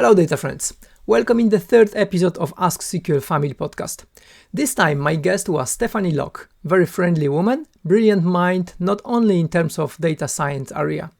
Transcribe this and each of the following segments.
Hello data friends, welcome in the third episode of Ask SQL Family Podcast. This time my guest was Stephanie Locke, very friendly woman, brilliant mind not only in terms of data science area.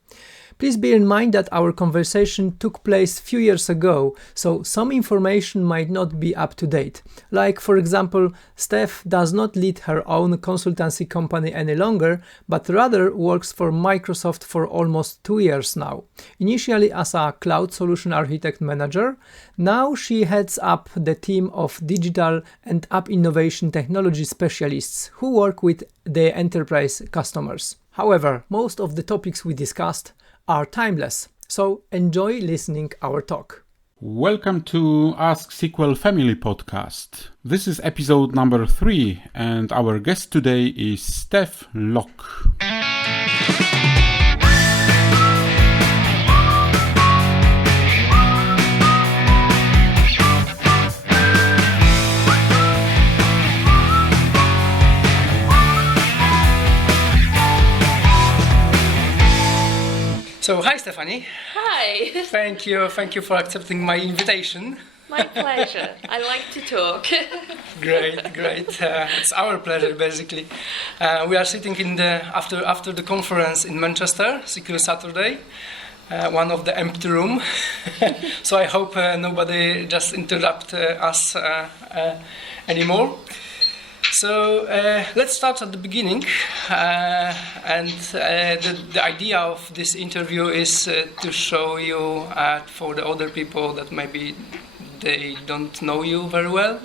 Please bear in mind that our conversation took place a few years ago, so some information might not be up to date. Like, for example, Steph does not lead her own consultancy company any longer, but rather works for Microsoft for almost 2 years now. Initially as a cloud solution architect manager, now she heads up the team of digital and app innovation technology specialists who work with the enterprise customers. However, most of the topics we discussed are timeless, so enjoy listening our talk. Welcome to Ask SQL Family Podcast. This is episode number 3 and our guest today is Steph Locke. So, hi Stephanie. Hi. Thank you for accepting my invitation. My pleasure. I like to talk. Great. It's our pleasure, basically. We are sitting in the after the conference in Manchester, SQL Saturday, one of the empty room. So I hope nobody just interrupt us anymore. So let's start at the beginning, the idea of this interview is to show you for the other people that maybe they don't know you very well,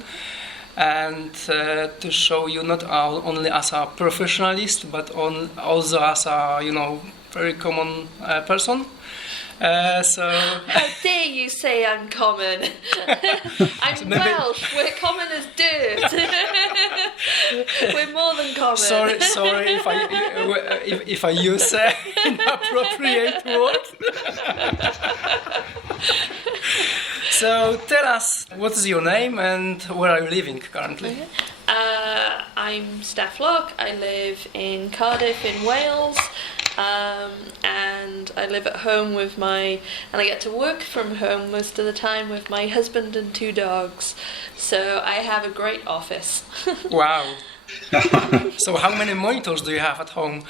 and to show you not only as a professionalist but also as a very common person. How dare you say I'm common? I'm Welsh. We're common as dirt. We're more than common. Sorry if I use inappropriate word. So tell us, what is your name and where are you living currently? I'm Steph Locke. I live in Cardiff in Wales. And I live at home and I get to work from home most of the time with my husband and 2 dogs. So I have a great office. Wow. So how many monitors do you have at home?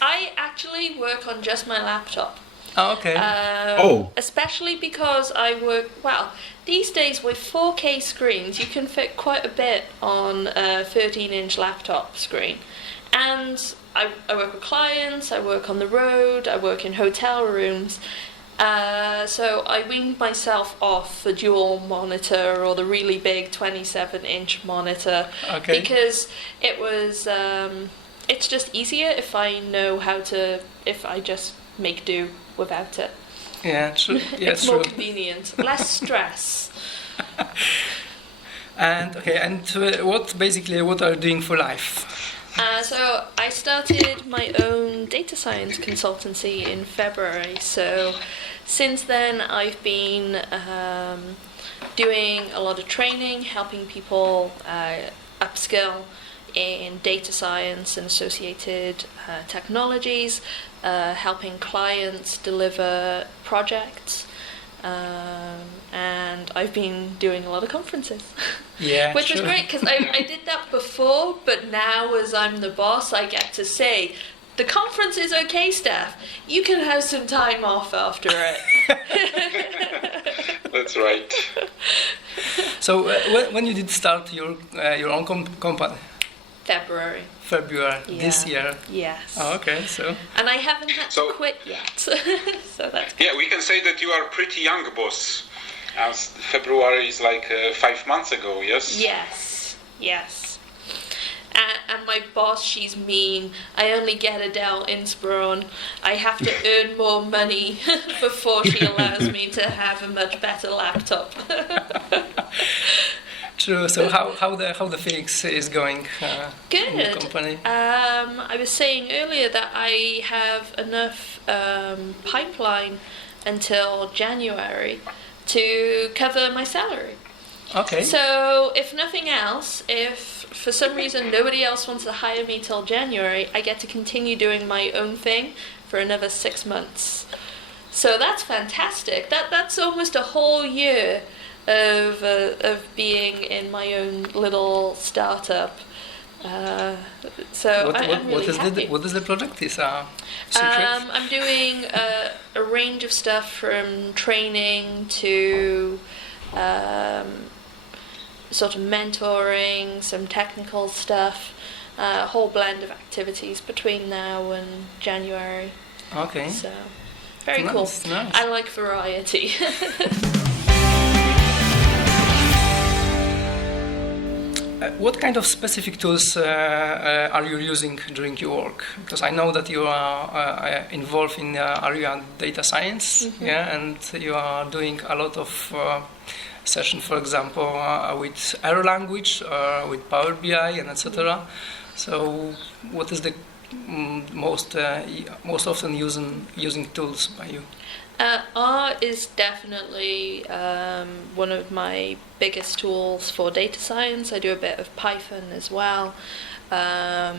I actually work on just my laptop. Oh, okay. Especially because I work, these days with 4K screens, you can fit quite a bit on a 13-inch laptop screen. And I work with clients, I work on the road, I work in hotel rooms. So I weaned myself off the dual monitor or the really big 27-inch monitor. Okay. Because it was, it's just easier if I just make do without it. Yeah, true. Yeah, it's more convenient, less stress. And what are you doing for life? So I started my own data science consultancy in February. So since then I've been doing a lot of training, helping people upskill in data science and associated technologies, helping clients deliver projects. And I've been doing a lot of conferences, which was great because I did that before, but now as I'm the boss, I get to say, the conference is okay, Steph. You can have some time off after it. That's right. So when you did start your own company? February this year. Yes. Oh, okay. And I haven't had to quit yet. So that's good. Yeah, we can say that you are pretty young, boss. As February is like 5 months ago, yes? Yes. And my boss, she's mean. I only get Adele Inspiron. I have to earn more money before she allows me to have a much better laptop. True. So how the Phoenix is going? Good. In the company? I was saying earlier that I have enough pipeline until January to cover my salary. Okay. So if nothing else, if for some reason nobody else wants to hire me till January, I get to continue doing my own thing for another 6 months. So that's fantastic. That's almost a whole year of being in my own little startup. So I'm really happy. What is the project? Is a secret? I'm doing a range of stuff from training to sort of mentoring, some technical stuff, a whole blend of activities between now and January. Okay. So very cool. Nice. I like variety. What kind of specific tools are you using during your work? Because I know that you are involved in area data science, and you are doing a lot of sessions, for example, with R language, with Power BI, and etc. So, what is the most often using tools by you? R is definitely one of my biggest tools for data science. I do a bit of Python as well. I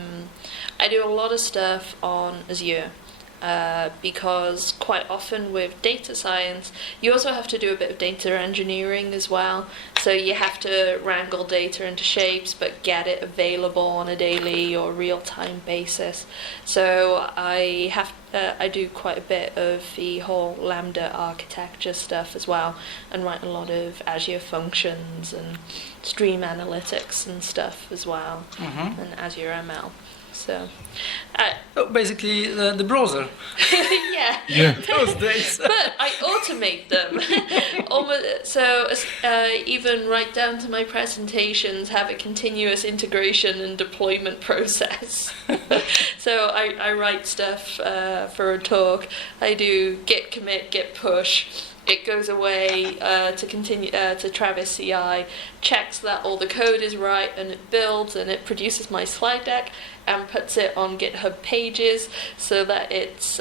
do a lot of stuff on Azure because quite often with data science, you also have to do a bit of data engineering as well. So you have to wrangle data into shapes, but get it available on a daily or real-time basis. So I do quite a bit of the whole Lambda architecture stuff as well, and write a lot of Azure functions and stream analytics and stuff as well, and Azure ML. So, basically the browser. yeah. Those days. But I automate them. Even right down to my presentations have a continuous integration and deployment process. So I write stuff for a talk. I do git commit, git push. It goes away to continue to Travis CI, checks that all the code is right, and it builds and it produces my slide deck and puts it on GitHub pages so that it's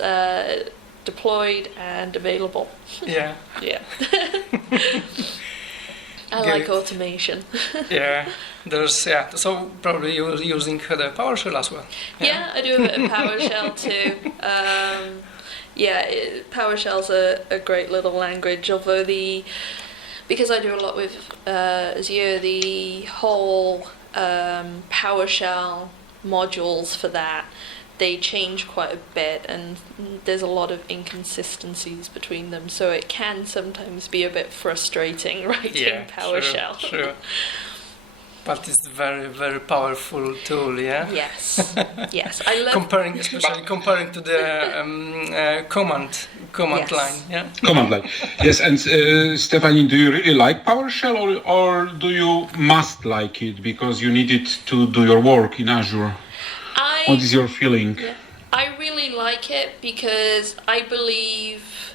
deployed and available. Yeah. Yeah. I like automation. Yeah. So probably you're using the PowerShell as well. Yeah, I do a bit of PowerShell too. PowerShell's a great little language, although because I do a lot with Azure, the whole PowerShell modules for that, they change quite a bit, and there's a lot of inconsistencies between them, so it can sometimes be a bit frustrating writing PowerShell. Sure. But it's very, very powerful tool, yeah? Yes. I love especially comparing to the command yes. line, yeah? Command line. Yes, and Stephanie, do you really like PowerShell or do you must like it because you need it to do your work in Azure? What is your feeling? Yeah, I really like it because I believe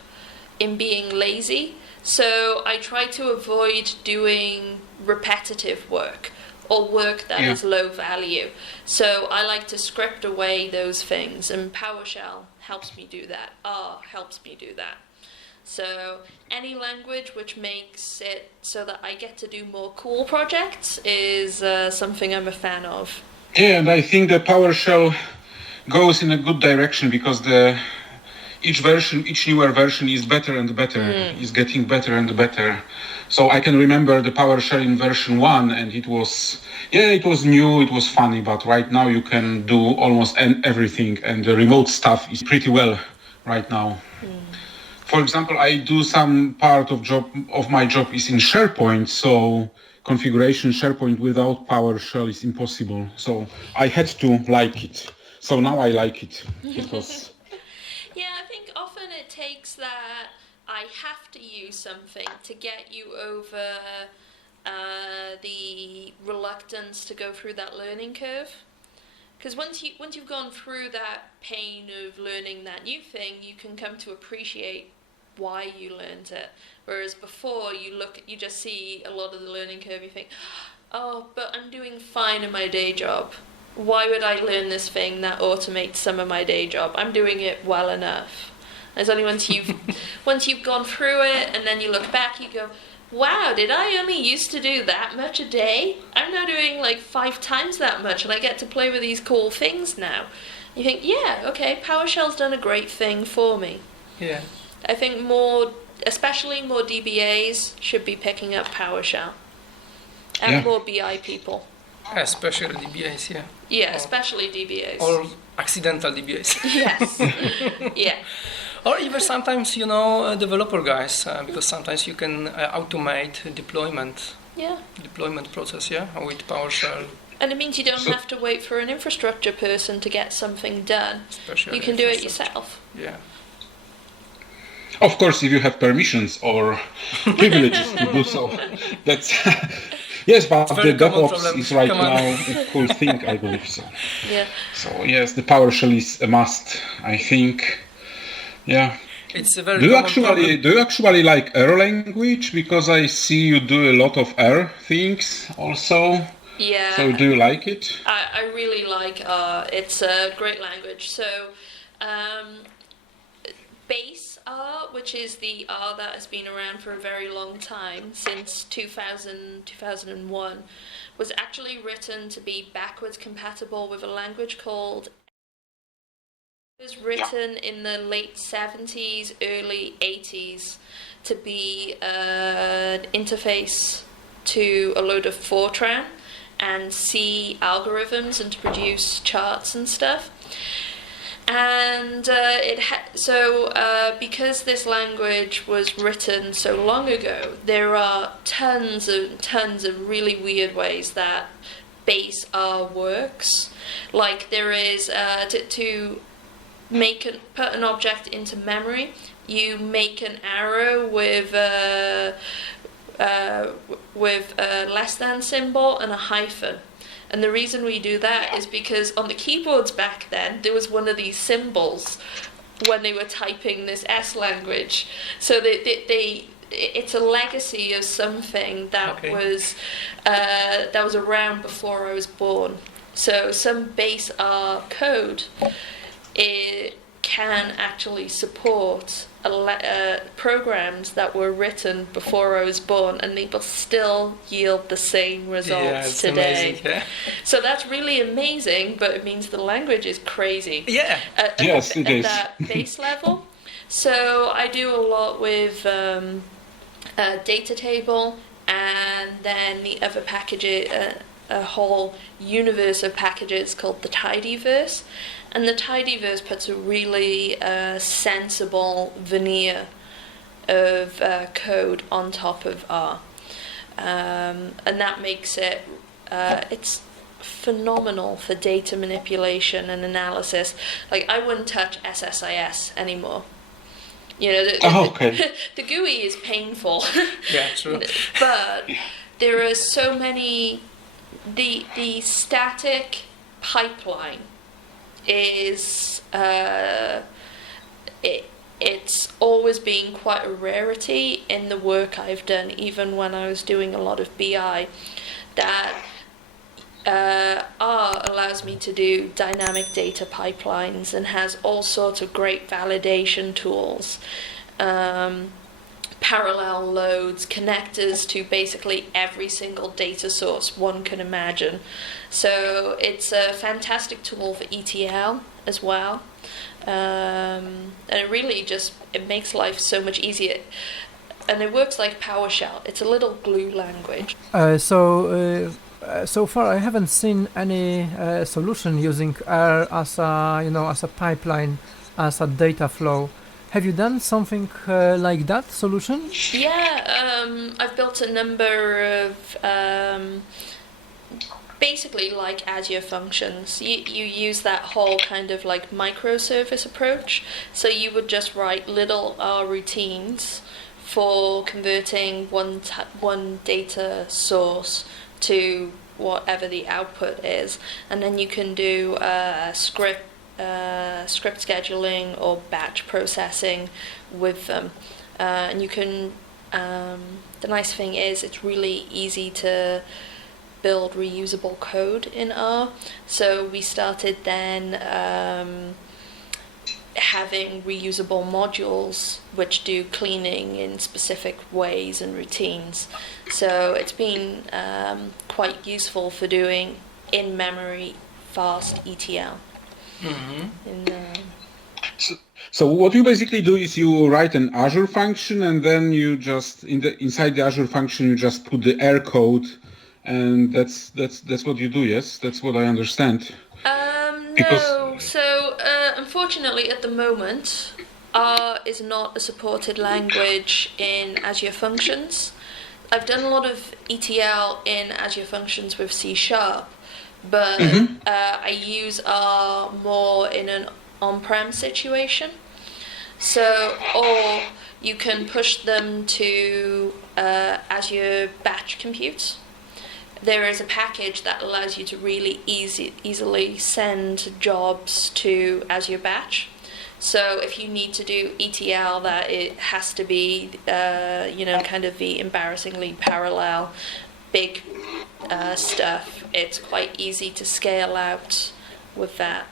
in being lazy. So I try to avoid doing repetitive work or work that is low value. So I like to script away those things, and PowerShell helps me do that. R helps me do that. So any language which makes it so that I get to do more cool projects is something I'm a fan of. Yeah, and I think the PowerShell goes in a good direction because each newer version is better and better, is getting better and better. So I can remember the PowerShell in version 1, and it was new, it was funny, but right now you can do almost everything, and the remote stuff is pretty well right now. For example, I do some part of my job is in SharePoint, so configuration SharePoint without PowerShell is impossible. So I had to like it. So now I like it because. Yeah, I think often it takes that I have to use something to get you over the reluctance to go through that learning curve. Because once you've gone through that pain of learning that new thing, you can come to appreciate why you learned it. Whereas before, you just see a lot of the learning curve, you think, oh, but I'm doing fine in my day job. Why would I learn this thing that automates some of my day job? I'm doing it well enough. It's only once you've gone through it and then you look back, you go, wow, did I only used to do that much a day? I'm now doing like 5 times that much, and I get to play with these cool things now. You think, yeah, okay, PowerShell's done a great thing for me. Yeah. I think especially more DBAs should be picking up PowerShell. And more BI people. Especially DBAs, yeah. Yeah, especially DBAs. Or accidental DBAs. Yes. Yeah. Or even sometimes, developer guys, because sometimes you can automate deployment process, with PowerShell. And it means you don't have to wait for an infrastructure person to get something done. You can do it yourself. Yeah. Of course, if you have permissions or privileges to do so, that's yes. But the DevOps is right now a cool thing, I believe so. Yeah. So yes, the PowerShell is a must, I think. Yeah. It's a very. Do you actually like R language? Because I see you do a lot of R things also. Yeah. So do you like it? I really like R. It's a great language. So, base R, which is the R that has been around for a very long time, since 2001, was actually written to be backwards compatible with a language called. It was written in the late 70s, early 80s to be an interface to a load of Fortran and C algorithms and to produce charts and stuff. And because this language was written so long ago, there are tons of really weird ways that base R works. Like there is to put an object into memory, you make an arrow with a less than symbol and a hyphen. And the reason we do that is because on the keyboards back then, there was one of these symbols when they were typing this S language. So it's a legacy of something that was around before I was born. So some base R code, it can actually support programs that were written before I was born, and they will still yield the same results today. Amazing, yeah. So that's really amazing, but it means the language is crazy. Yeah. At that base level. So I do a lot with data table, and then the other packages, a whole universe of packages called the tidyverse. And the tidyverse puts a really sensible veneer of code on top of R. And that makes it's phenomenal for data manipulation and analysis. Like, I wouldn't touch SSIS anymore. The GUI is painful. Yeah, true. But there are so many. The static pipeline is it's always been quite a rarity in the work I've done, even when I was doing a lot of BI, that R allows me to do dynamic data pipelines and has all sorts of great validation tools, parallel loads, connectors to basically every single data source one can imagine. So it's a fantastic tool for ETL as well. And it really it makes life so much easier. And it works like PowerShell. It's a little glue language. So far I haven't seen any solution using R as a pipeline, as a data flow. Have you done something like that solution? Yeah, I've built a number of basically like Azure functions. You use that whole kind of like microservice approach. So you would just write little R routines for converting one data source to whatever the output is, and then you can do script scheduling or batch processing with them, and you can. The nice thing is it's really easy to build reusable code in R. So we started then having reusable modules which do cleaning in specific ways and routines. So it's been quite useful for doing in-memory fast ETL. Mm-hmm. So what you basically do is you write an Azure function, and then you just inside the Azure function you just put the R code, and that's what you do. Yes, that's what I understand. No. So unfortunately, at the moment, R is not a supported language in Azure Functions. I've done a lot of ETL in Azure Functions with C#, but I use R more in an on-prem situation. So, or you can push them to Azure Batch Compute. There is a package that allows you to really easily send jobs to Azure Batch. So if you need to do ETL, that it has to be, kind of the embarrassingly parallel big stuff. It's quite easy to scale out with that.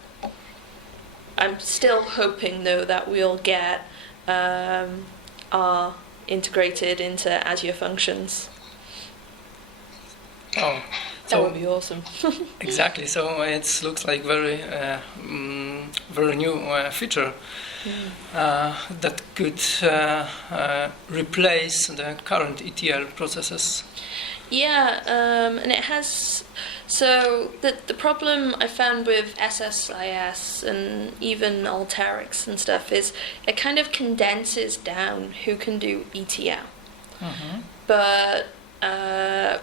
I'm still hoping, though, that we'll get R integrated into Azure Functions. Oh, That would be awesome. exactly. So it looks like very new feature that could replace the current ETL processes. Yeah, and it has. So the problem I found with SSIS and even Alteryx and stuff is it kind of condenses down who can do ETL. But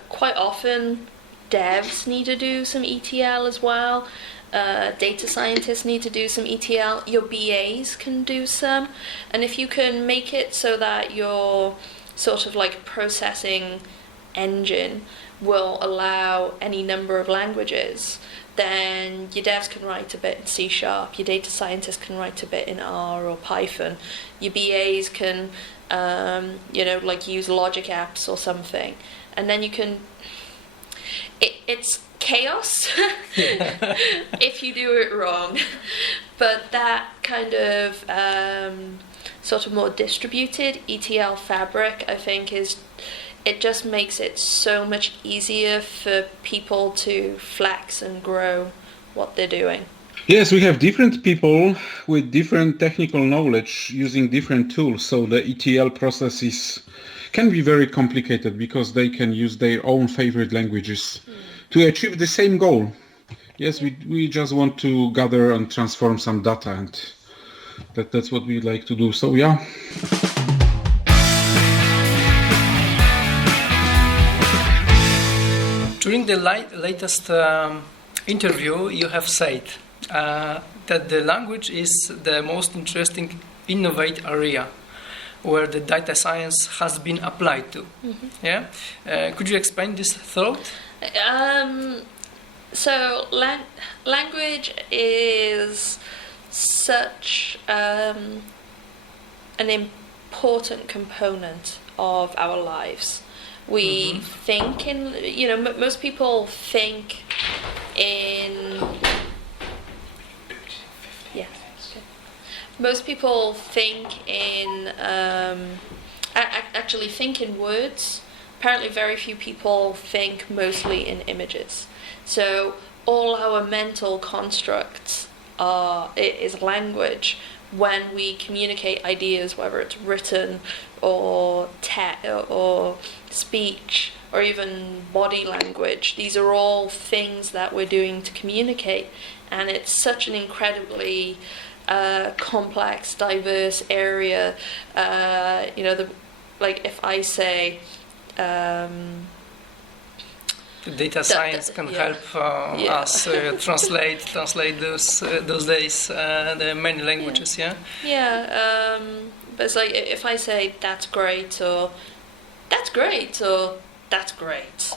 quite often devs need to do some ETL as well. Data scientists need to do some ETL. Your BAs can do some. And if you can make it so that your sort of like processing engine will allow any number of languages, then your devs can write a bit in C#, your data scientists can write a bit in R or Python, your BAs can use logic apps or something, and then you can it's chaos if you do it wrong. But that kind of sort of more distributed ETL fabric, I think, it just makes it so much easier for people to flex and grow what they're doing. Yes, we have different people with different technical knowledge using different tools. So the ETL processes can be very complicated because they can use their own favorite languages to achieve the same goal. Yes, we just want to gather and transform some data, and that's what we like to do. So yeah. During the latest interview, you have said that the language is the most interesting innovate area where the data science has been applied to. Yeah, could you explain this thought? So language is such an important component of our lives. We think in, most people think in, most people think in, actually think in words. Apparently very few people think mostly in images. So all our mental constructs is language when we communicate ideas, whether it's written or or speech or even body language. These are all things that we're doing to communicate, and it's such an incredibly complex, diverse area. If I say the data science can help us translate those days the many languages. But it's like if I say that's great or that's great or that's great,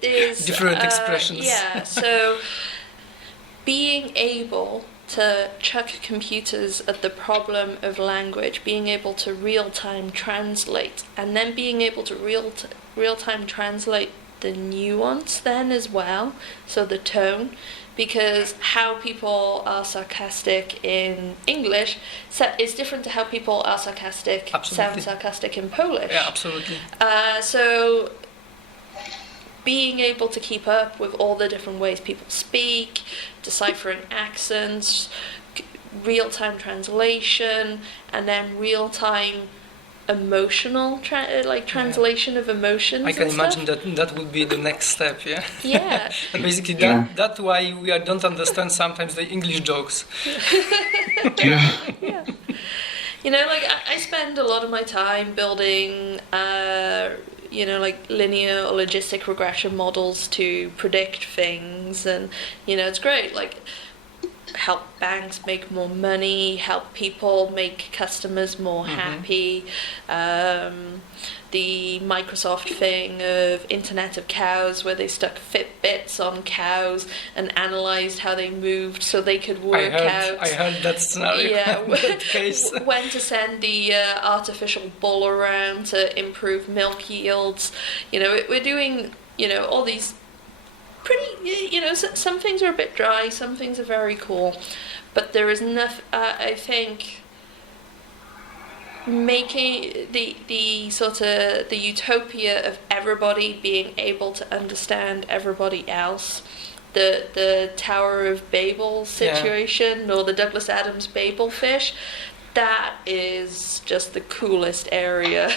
there's different expressions. So being able to chuck computers at the problem of language, being able to real-time translate, and then being able to real-time translate the nuance then as well, so the tone, because how people are sarcastic in English is different to how people are sarcastic, sound sarcastic in Polish. Yeah, absolutely. So being able to keep up with all the different ways people speak, deciphering accents, real-time translation, and then real-time emotional translation of emotions. I can and imagine stuff. that would be the next step, yeah? Yeah. And basically Yeah. that's why we don't understand sometimes the English jokes. Yeah. Yeah. You know, like I spend a lot of my time building, like linear or logistic regression models to predict things, and it's great. Like, help banks make more money, help people make customers more happy. The Microsoft thing of Internet of Cows, where they stuck Fitbits on cows and analysed how they moved so they could work out. I heard that scenario. Yeah, that case. when to send the artificial bull around to improve milk yields. We're doing, all these pretty, some things are a bit dry, some things are very cool, but there is enough, I think, making the sort of the utopia of everybody being able to understand everybody else, the Tower of Babel situation, or the Douglas Adams Babel fish, that is just the coolest area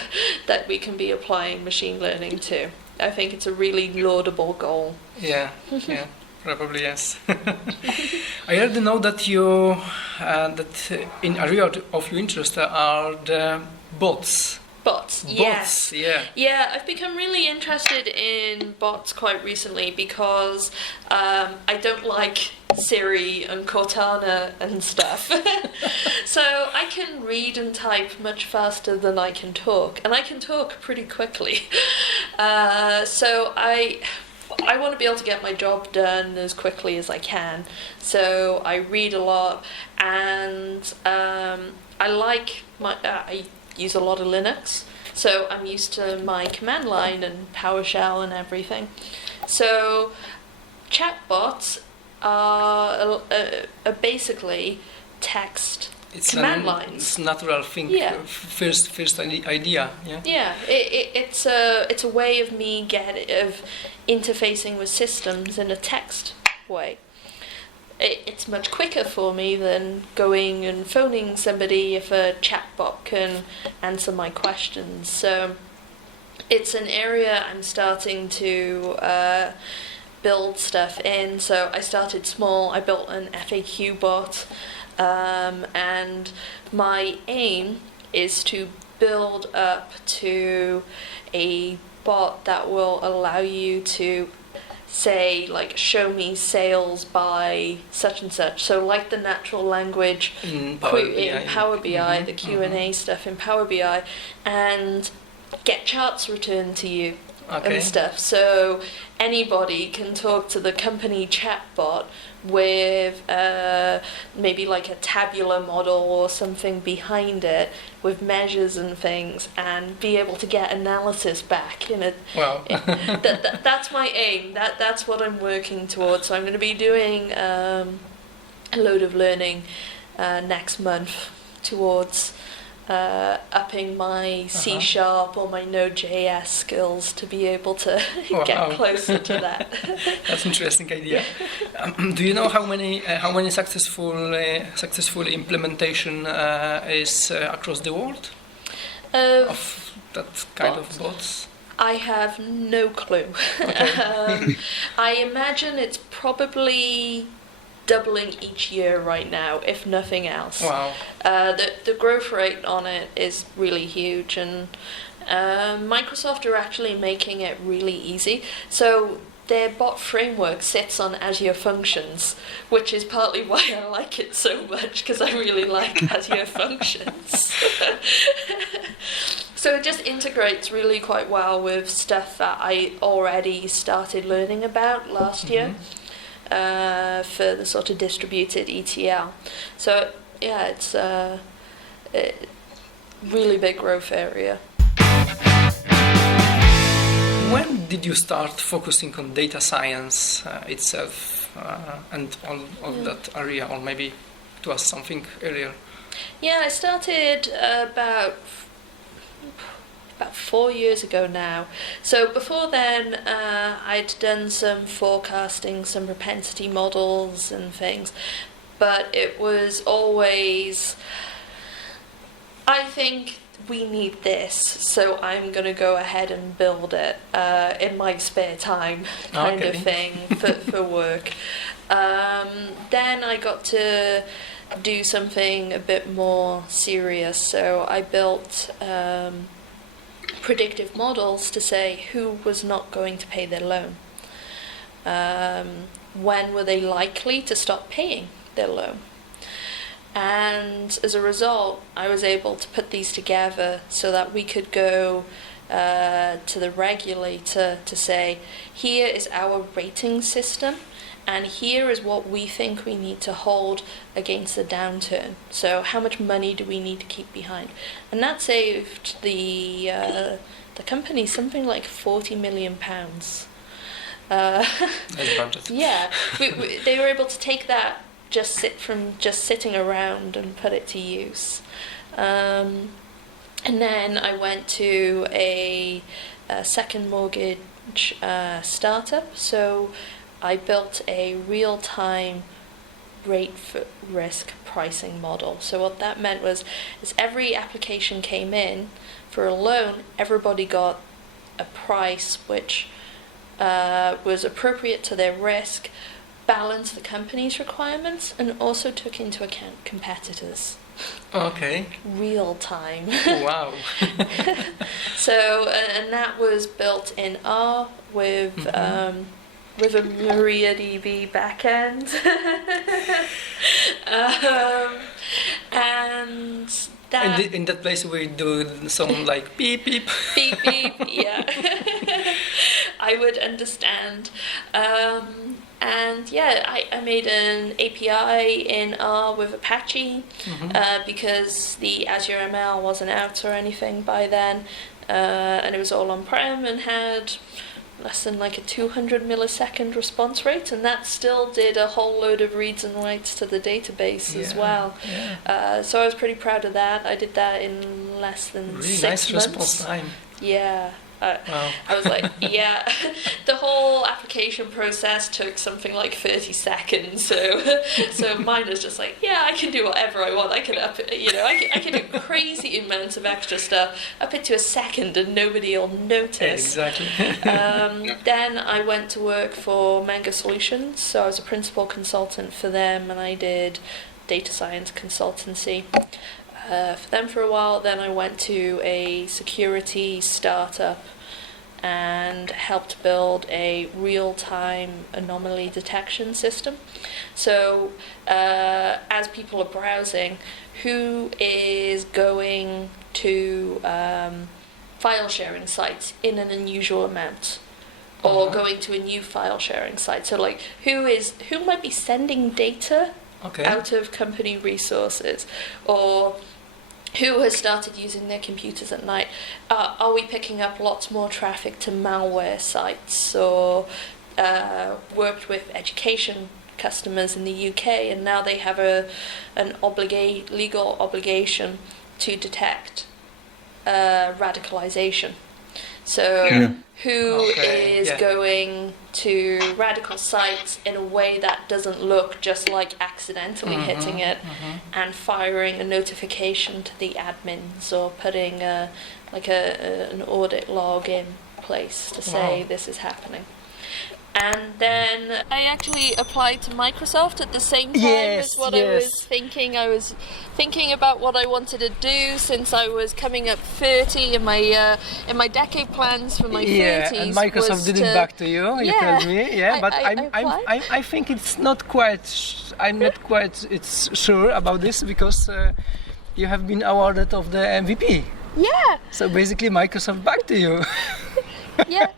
that we can be applying machine learning to. I think it's a really laudable goal. Yeah, probably yes. I already know that you that in area of your interest are the bots. Bots, Bots, yeah. Yeah, I've become really interested in bots quite recently because I don't like Siri and Cortana and stuff. So I can read and type much faster than I can talk, and I can talk pretty quickly. So I want to be able to get my job done as quickly as I can. So I read a lot, and I use a lot of Linux, so I'm used to my command line and PowerShell and everything. So chatbots are basically text command lines. It's natural thing. Yeah. First idea. Yeah. Yeah, it's a way of me interfacing with systems in a text way. It's much quicker for me than going and phoning somebody if a chatbot can answer my questions. So it's an area I'm starting to build stuff in. So I started small. I built an FAQ bot, and my aim is to build up to a bot that will allow you to say, like, show me sales by such and such. So like the natural language in Power BI, the Q&A stuff in Power BI, and get charts returned to you and stuff. So anybody can talk to the company chatbot with maybe like a tabular model or something behind it with measures and things, and be able to get analysis back in it. Wow. That's my aim. That's what I'm working towards. So I'm going to be doing a load of learning next month towards upping my C# or my Node.js skills to be able to get closer to that. That's an interesting idea. Do you know how many successful implementation is across the world of that kind of bots? I have no clue. I imagine it's probably doubling each year right now, if nothing else. Wow. The growth rate on it is really huge, and Microsoft are actually making it really easy. So their bot framework sits on Azure Functions, which is partly why I like it so much, because I really like Azure Functions. So it just integrates really quite well with stuff that I already started learning about last year. For the sort of distributed ETL. So yeah, it's a really big growth area. When did you start focusing on data science itself and on that area, or maybe it was something earlier? Yeah, I started about 4 years ago now. So before then, I'd done some forecasting, some propensity models and things. but it was always, I think we need this, so I'm going to go ahead and build it in my spare time, kind of thing, for work. Then I got to do something a bit more serious, so I built predictive models to say who was not going to pay their loan. When were they likely to stop paying their loan? And as a result, I was able to put these together so that we could go to the regulator to say, here is our rating system, and here is what we think we need to hold against the downturn. So how much money do we need to keep behind? And that saved the company something like £40 million. Yeah, they were able to take that just sitting around and put it to use. And then I went to a second mortgage startup. So I built a real-time rate for risk pricing model. So what that meant was, as every application came in for a loan, everybody got a price which was appropriate to their risk, balanced the company's requirements, and also took into account competitors. Okay. Real time. Wow. So, and that was built in R with a MariaDB backend. And that. In that place we do some like beep beep. Beep beep. Yeah. I would understand. And yeah, I made an API in R with Apache because the Azure ML wasn't out or anything by then, and it was all on-prem and had less than like a 200 millisecond response rate, and that still did a whole load of reads and writes to the database as well. Yeah. So I was pretty proud of that. I did that in less than really 6 nice months. response time. Yeah. Wow. I was like, yeah, the whole application process took something like 30 seconds. So mine was just like, yeah, I can do whatever I want. I can I can do crazy amounts of extra stuff, up it to a second, and nobody will notice. Exactly. Then I went to work for Mango Solutions. So I was a principal consultant for them, and I did data science consultancy for them for a while. Then I went to a security startup and helped build a real-time anomaly detection system. So as people are browsing, who is going to file sharing sites in an unusual amount, or going to a new file sharing site? So like who might be sending data out of company resources, or who has started using their computers at night? Are we picking up lots more traffic to malware sites, or worked with education customers in the UK, and now they have an legal obligation to detect radicalization. So who is going to radical sites in a way that doesn't look just like accidentally hitting it, and firing a notification to the admins, or putting an audit log in place to say this is happening. And then I actually applied to Microsoft at the same time as what I was thinking. I was thinking about what I wanted to do since I was coming up 30 in my decade plans for my 30s. Yeah, and Microsoft didn't back to you. You told me. Yeah, but I think it's not quite. I'm not quite. It's sure about this because you have been awarded of the MVP. Yeah. So basically, Microsoft back to you. Yeah.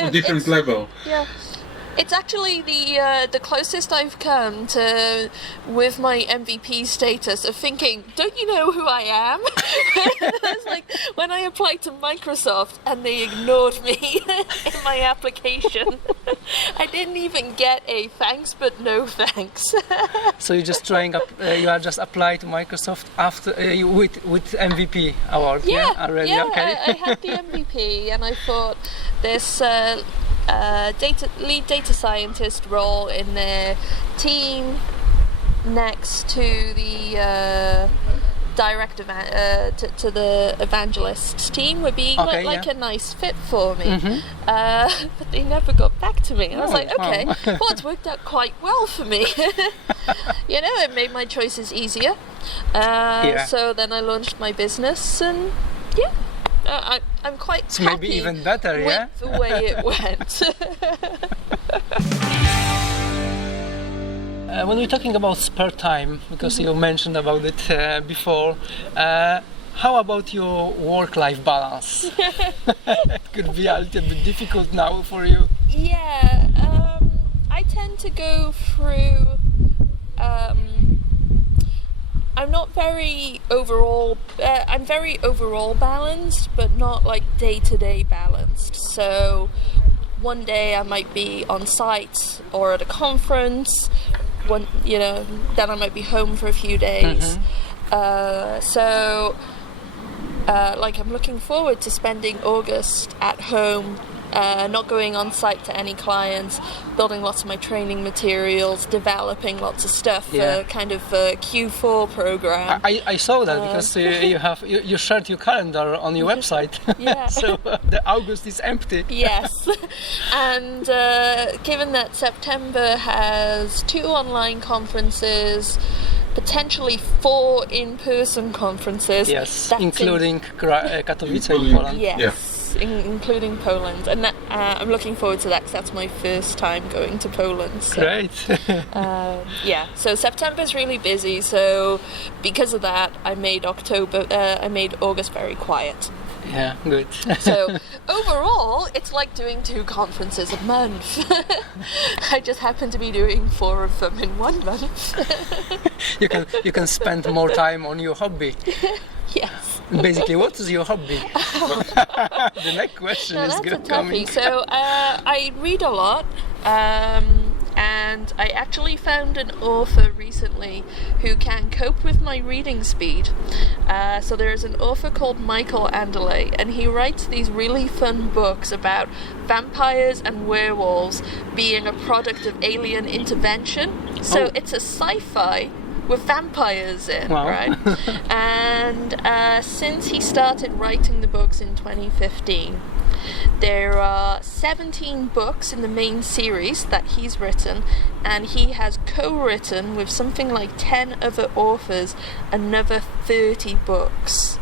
A different level. Yeah. It's actually the closest I've come to with my MVP status of thinking, don't you know who I am? It's like when I applied to Microsoft and they ignored me in my application. I didn't even get a thanks but no thanks. So you're just you are just applied to Microsoft after with MVP award. Yeah, already. Yeah, okay. I had the MVP, and I thought this lead data scientist role in their team next to the to the evangelists team would be a nice fit for me. But they never got back to me. I was like, okay, well, it's worked out quite well for me. It made my choices easier. So then I launched my business, and I'm quite happy maybe even better, with the way it went. When we're talking about spare time, because you mentioned about it before, how about your work-life balance? It could be a little bit difficult now for you. Yeah, I tend to go through. I'm not very overall. I'm very overall balanced, but not like day-to-day balanced. So one day I might be on site or at a conference. Then I might be home for a few days. I'm looking forward to spending August at home, not going on site to any clients, building lots of my training materials, developing lots of stuff for kind of a Q4 program. I saw that because you shared your calendar on your website. Yeah. So the August is empty. Yes. And given that September has 2 online conferences, potentially 4 in-person conferences. Yes, including Katowice in Poland. Yes, including Poland. And I'm looking forward to that because that's my first time going to Poland. So, great. So September's really busy. So because of that, I made August very quiet. Yeah, good. So overall, it's like doing 2 conferences a month. I just happen to be doing 4 of them in 1 month. You can spend more time on your hobby. Yes. Basically, what is your hobby? The next question is coming. So I read a lot. And I actually found an author recently who can cope with my reading speed. So there's an author called Michael Anderle, and he writes these really fun books about vampires and werewolves being a product of alien intervention. So it's a sci-fi with vampires in, right? And since he started writing the books in 2015, there are 17 books in the main series that he's written, and he has co-written with something like 10 other authors another 30 books.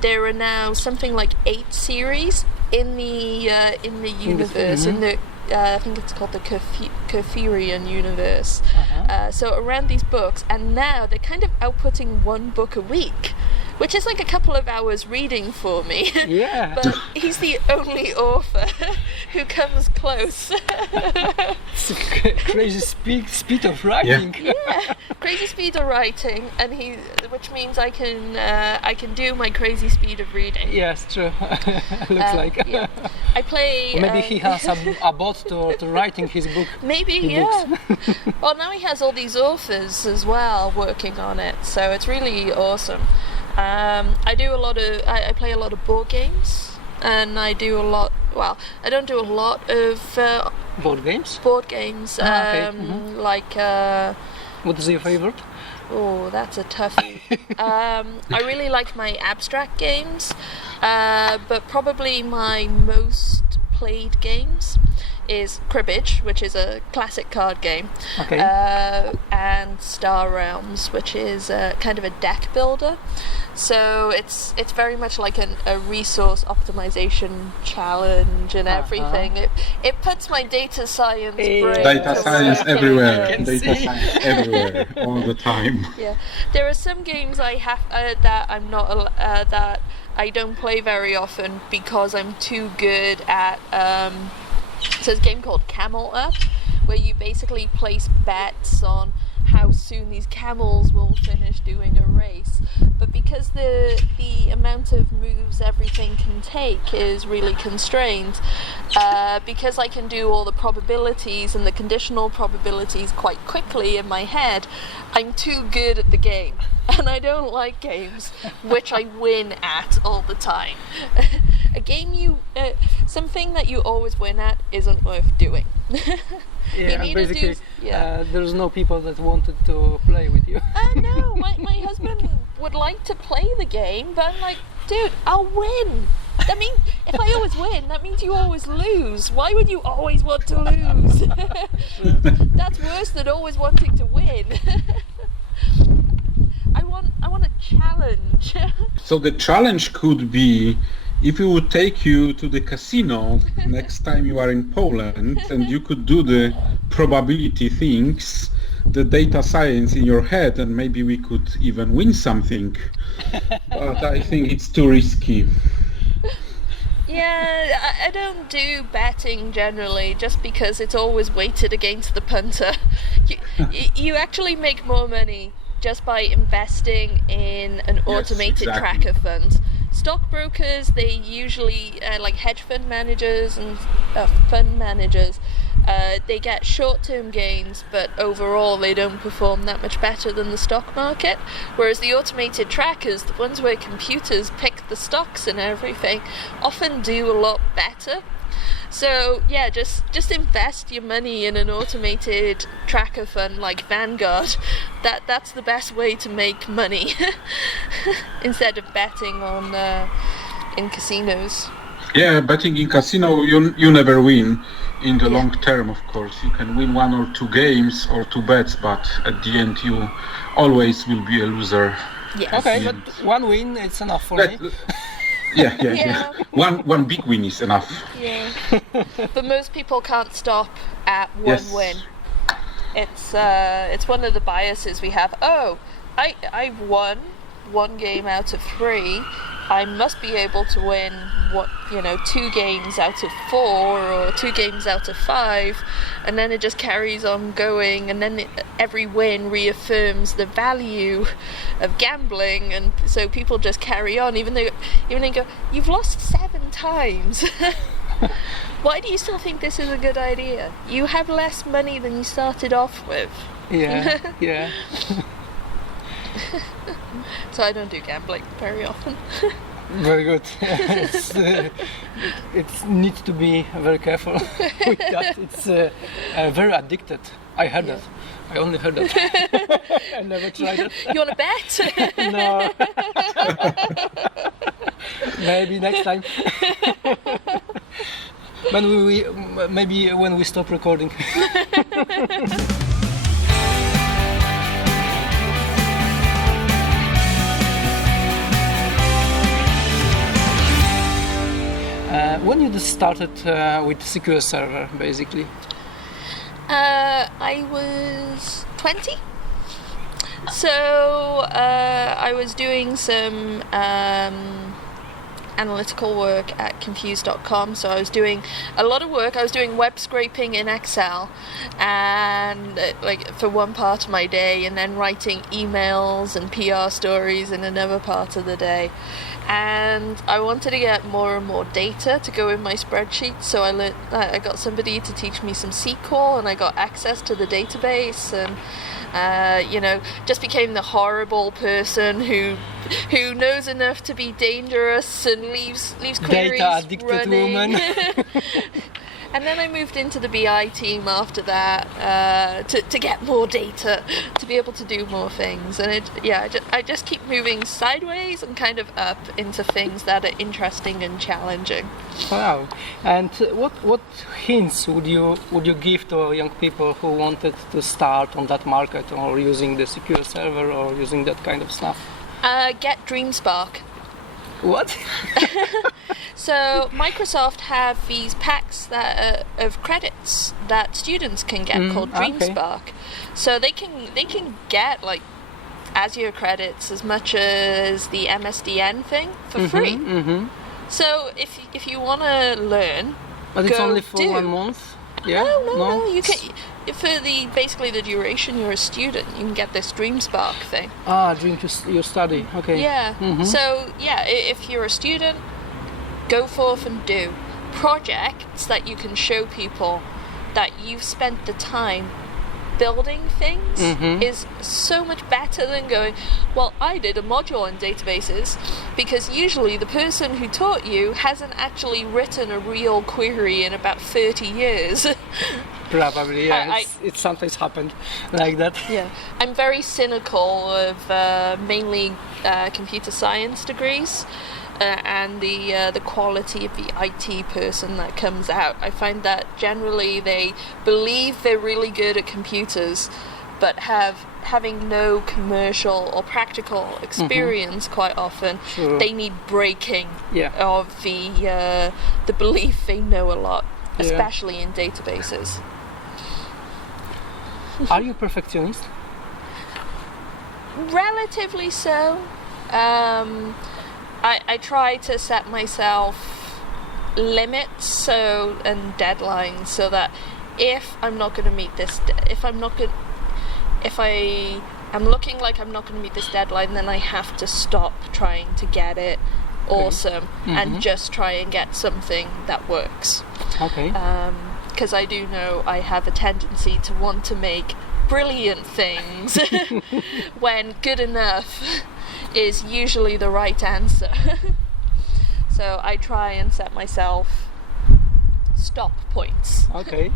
There are now something like 8 series in the universe, in the I think it's called the Kefirian universe. So around these books, and now they're kind of outputting 1 book a week, which is like a couple of hours reading for me. Yeah. But he's the only author who comes close. It's a crazy speed of writing. Yeah, crazy speed of writing, and which means I can do my crazy speed of reading. Yes, true. Looks like. Yeah. I play. Or maybe he has a bot to writing his book. Maybe, yeah. Well, now he has all these authors as well working on it, so it's really awesome. I play a lot of board games, and I do a lot. Well, I don't do a lot of board games. Board games, okay. Like. What is your favorite? Oh, that's a toughie. I really like my abstract games, but probably my most played games is Cribbage, which is a classic card game, and Star Realms, which is kind of a deck builder. So it's very much like a resource optimization challenge and everything. It puts my data science brain. Data science everywhere. Data science everywhere, all the time. Yeah, there are some games I have that I'm not that I don't play very often because I'm too good at. So there's a game called Camel Up, where you basically place bets on how soon these camels will finish doing a race. But because the amount of moves everything can take is really constrained, because I can do all the probabilities and the conditional probabilities quite quickly in my head, I'm too good at the game. and I don't like games which I win at all the time. A game something that you always win at isn't worth doing. Yeah, and basically, there's no people that wanted to play with you. No, my husband would like to play the game, but I'm like, dude, I'll win. I mean, if I always win, that means you always lose. Why would you always want to lose? That's worse than always wanting to win. I want a challenge. So the challenge could be if we would take you to the casino next time you are in Poland and you could do the probability things, the data science in your head, and maybe we could even win something. But I think it's too risky. Yeah, I don't do betting generally, just because it's always weighted against the punter. You actually make more money just by investing in an automated tracker fund. Stockbrokers, they usually, like hedge fund managers and fund managers, they get short-term gains, but overall they don't perform that much better than the stock market. Whereas the automated trackers, the ones where computers pick the stocks and everything, often do a lot better. So yeah, just invest your money in an automated tracker fund like Vanguard. That's the best way to make money instead of betting on in casinos. Yeah, betting in casino, you never win in the long term, of course. You can win 1 or 2 games or 2 bets, but at the end you always will be a loser. Yes. Okay, but 1 win, it's enough for me. Yeah. One big win is enough. Yeah. But most people can't stop at one win. It's one of the biases we have. Oh, I've won 1 game out of 3. I must be able to win 2 games out of 4 or 2 games out of 5, and then it just carries on going, and then every win reaffirms the value of gambling, and so people just carry on even they go, you've lost 7 times. Why do you still think this is a good idea? You have less money than you started off with. Yeah. So I don't do gambling very often. Very good. It needs to be very careful with that. It's very addicted. I heard that. I only heard that. I never tried it. You want to bet? No. Maybe next time. Maybe when we stop recording. When you just started with SQL Server, basically? I was 20. So I was doing some analytical work at confused.com, so I was doing a lot of work. I was doing web scraping in Excel and for one part of my day, and then writing emails and PR stories in another part of the day. And I wanted to get more and more data to go in my spreadsheet, so I got somebody to teach me some SQL, and I got access to the database, and just became the horrible person who knows enough to be dangerous and leaves queries data addicted running. woman. And then I moved into the BI team after that to get more data, to be able to do more things. And I just keep moving sideways and kind of up into things that are interesting and challenging. Wow! And what hints would you give to young people who wanted to start on that market, or using the SQL Server, or using that kind of stuff? Get DreamSpark. What? So Microsoft have these packs of credits that students can get called DreamSpark. Okay. So they can get Azure credits as much as the MSDN thing for free. Mm-hmm. So if you want to learn, but it's only for 1 month. Yeah. No. You can. For basically the duration you're a student, you can get this DreamSpark thing. During your study, okay. Yeah. Mm-hmm. So if you're a student, go forth and do projects that you can show people that you've spent the time building things is so much better than going, well, I did a module on databases, because usually the person who taught you hasn't actually written a real query in about 30 years. Probably, yeah. It's sometimes happened like that. Yeah, I'm very cynical of mainly computer science degrees. And the quality of the IT person that comes out. I find that generally they believe they're really good at computers, but having no commercial or practical experience quite often. Sure. They need breaking of the belief they know a lot, especially in databases. Are you a perfectionist? Relatively so. I try to set myself limits and deadlines so that if I'm not going to meet this, if I am looking like I'm not going to meet this deadline, then I have to stop trying to get it awesome and just try and get something that works. Okay. Because I do know I have a tendency to want to make brilliant things when good enough is usually the right answer. So I try and set myself stop points. Okay.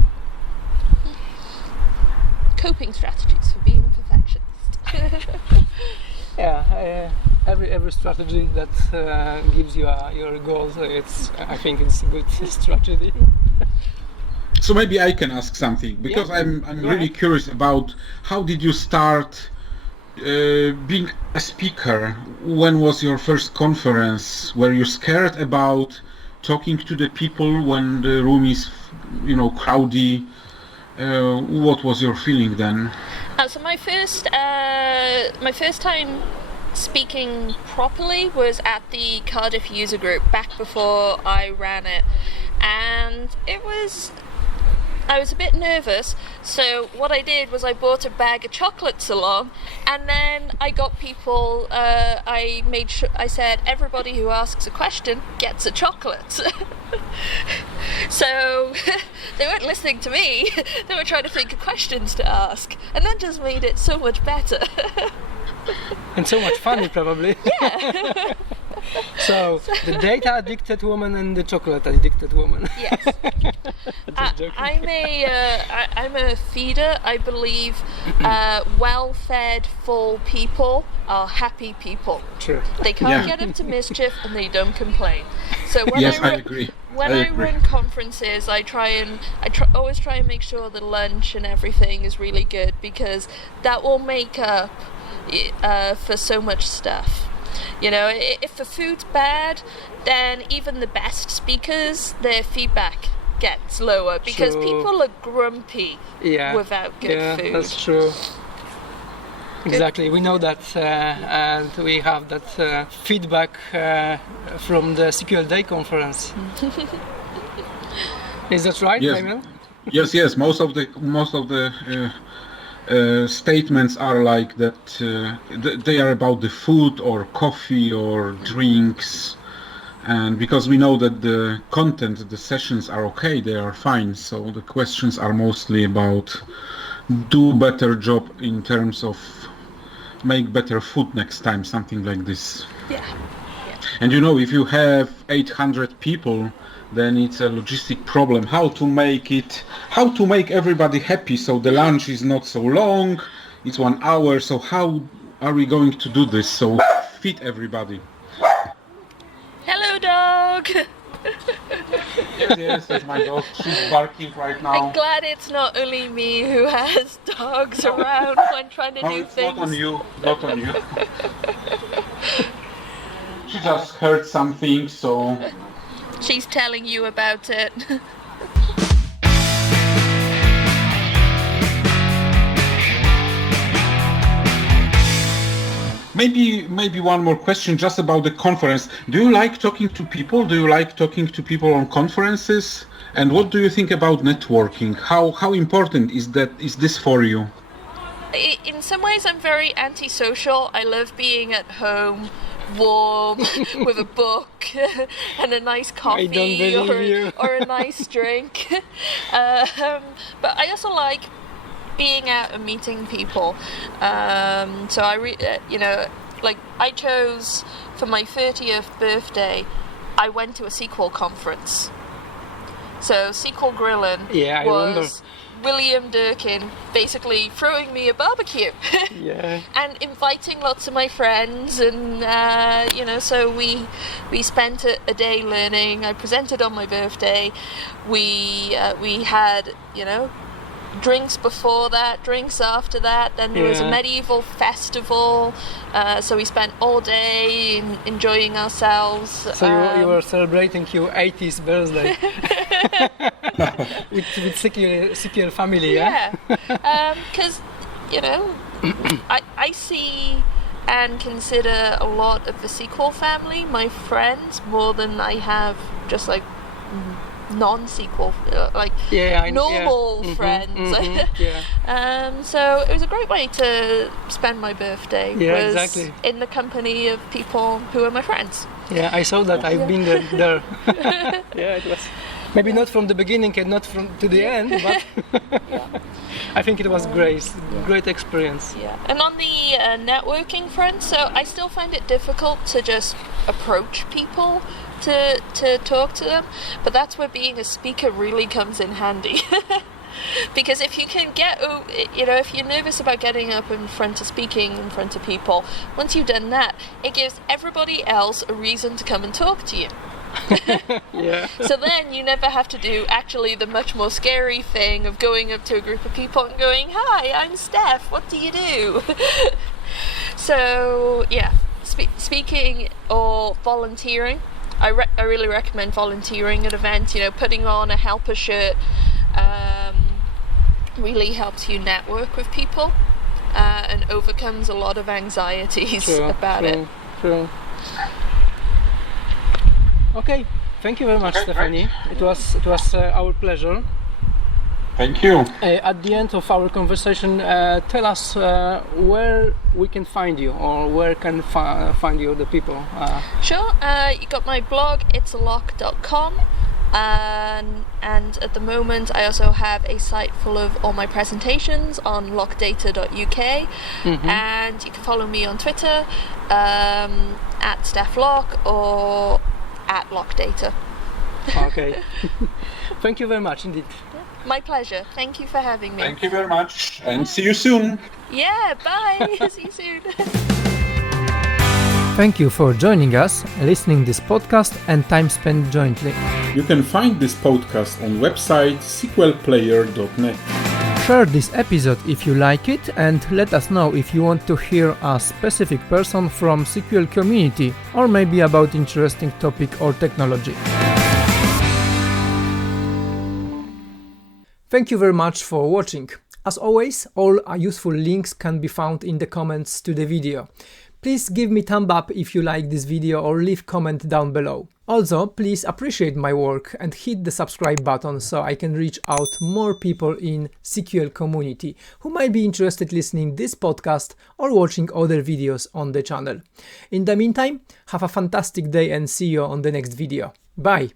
Coping strategies for being a perfectionist. Every strategy that gives you your goals, I think it's a good strategy. So maybe I can ask something, because I'm really curious about how did you start being a speaker. When was your first conference? Were you scared about talking to the people when the room is, crowded? What was your feeling then? So my first time speaking properly was at the Cardiff user group back before I ran it, and I was a bit nervous, so what I did was I bought a bag of chocolates along, and then I got people, I said, everybody who asks a question gets a chocolate. So they weren't listening to me, they were trying to think of questions to ask, and that just made it so much better. And so much funny, probably. Yeah. So, the data addicted woman and the chocolate addicted woman. Yes. I'm a feeder. I believe well-fed, full people are happy people. True. They can't get up to mischief and they don't complain. So when I agree. When I run conferences, I always try and make sure the lunch and everything is really good, because that will make up for so much stuff. If the food's bad, then even the best speakers, their feedback gets lower, because people are grumpy without good food. Yeah, that's true. Exactly, we know that, and we have that feedback from the SQL Day conference. Is that right, Emil? Yes. Most of the statements are like that. They are about the food or coffee or drinks, and because we know that the content, the sessions are okay, they are fine. So the questions are mostly about do better job in terms of make better food next time, something like this. Yeah. And if you have 800 people, then it's a logistic problem. How to make everybody happy so the lunch is not so long, it's 1 hour, so how are we going to do this? So feed everybody. Hello, dog! Yes, that's my dog. She's barking right now. I'm glad it's not only me who has dogs around when trying to do things. Not on you. She just heard something, so... She's telling you about it. Maybe one more question just about the conference. Do you like talking to people? Do you like talking to people on conferences? And what do you think about networking? How important is this for you? In some ways, I'm very antisocial. I love being at home, warm, with a book and a nice coffee or a nice drink. But I also like being out and meeting people. So I chose for my 30th birthday, I went to a SQL conference. So SQL Grilling was William Durkin basically throwing me a barbecue and inviting lots of my friends, and so we spent a day learning. I presented on my birthday. We had drinks before that, drinks after that, then there was a medieval festival, so we spent all day enjoying ourselves. So you were celebrating your 80th birthday with SQL family, because I see and consider a lot of the SQL family my friends more than I have just like non-SQL, normal friends. So it was a great way to spend my birthday. In the company of people who are my friends. Yeah, I saw that. I've been there. It was maybe not from the beginning and not to the end, but I think it was great experience. Yeah, and on the networking front, so I still find it difficult to just approach people to talk to them, but that's where being a speaker really comes in handy. Because if you can if you're nervous about getting up speaking in front of people, once you've done that, it gives everybody else a reason to come and talk to you. So then you never have to do actually the much more scary thing of going up to a group of people and going, "Hi, I'm Steph, what do you do?" So speaking or volunteering, I really recommend volunteering at events. Putting on a helper shirt really helps you network with people and overcomes a lot of anxieties about it. True. Okay, thank you very much, Stephanie. It was our pleasure. Thank you. At the end of our conversation, tell us where we can find you, or where can find you, the people. Sure. You got my blog, itsalocke.com, and at the moment I also have a site full of all my presentations on lockdata.uk, and you can follow me on Twitter at Steph Locke or at LockeData. Okay. Thank you very much indeed. My pleasure. Thank you for having me. Thank you very much, and see you soon. Yeah, bye. See you soon. Thank you for joining us, listening this podcast, and time spent jointly. You can find this podcast on website sqlplayer.net. Share this episode if you like it, and let us know if you want to hear a specific person from SQL community, or maybe about interesting topic or technology. Thank you very much for watching. As always, all useful links can be found in the comments to the video. Please give me thumb up if you like this video, or leave comment down below. Also, please appreciate my work and hit the subscribe button so I can reach out more people in SQL community who might be interested listening this podcast or watching other videos on the channel. In the meantime, have a fantastic day and see you on the next video. Bye!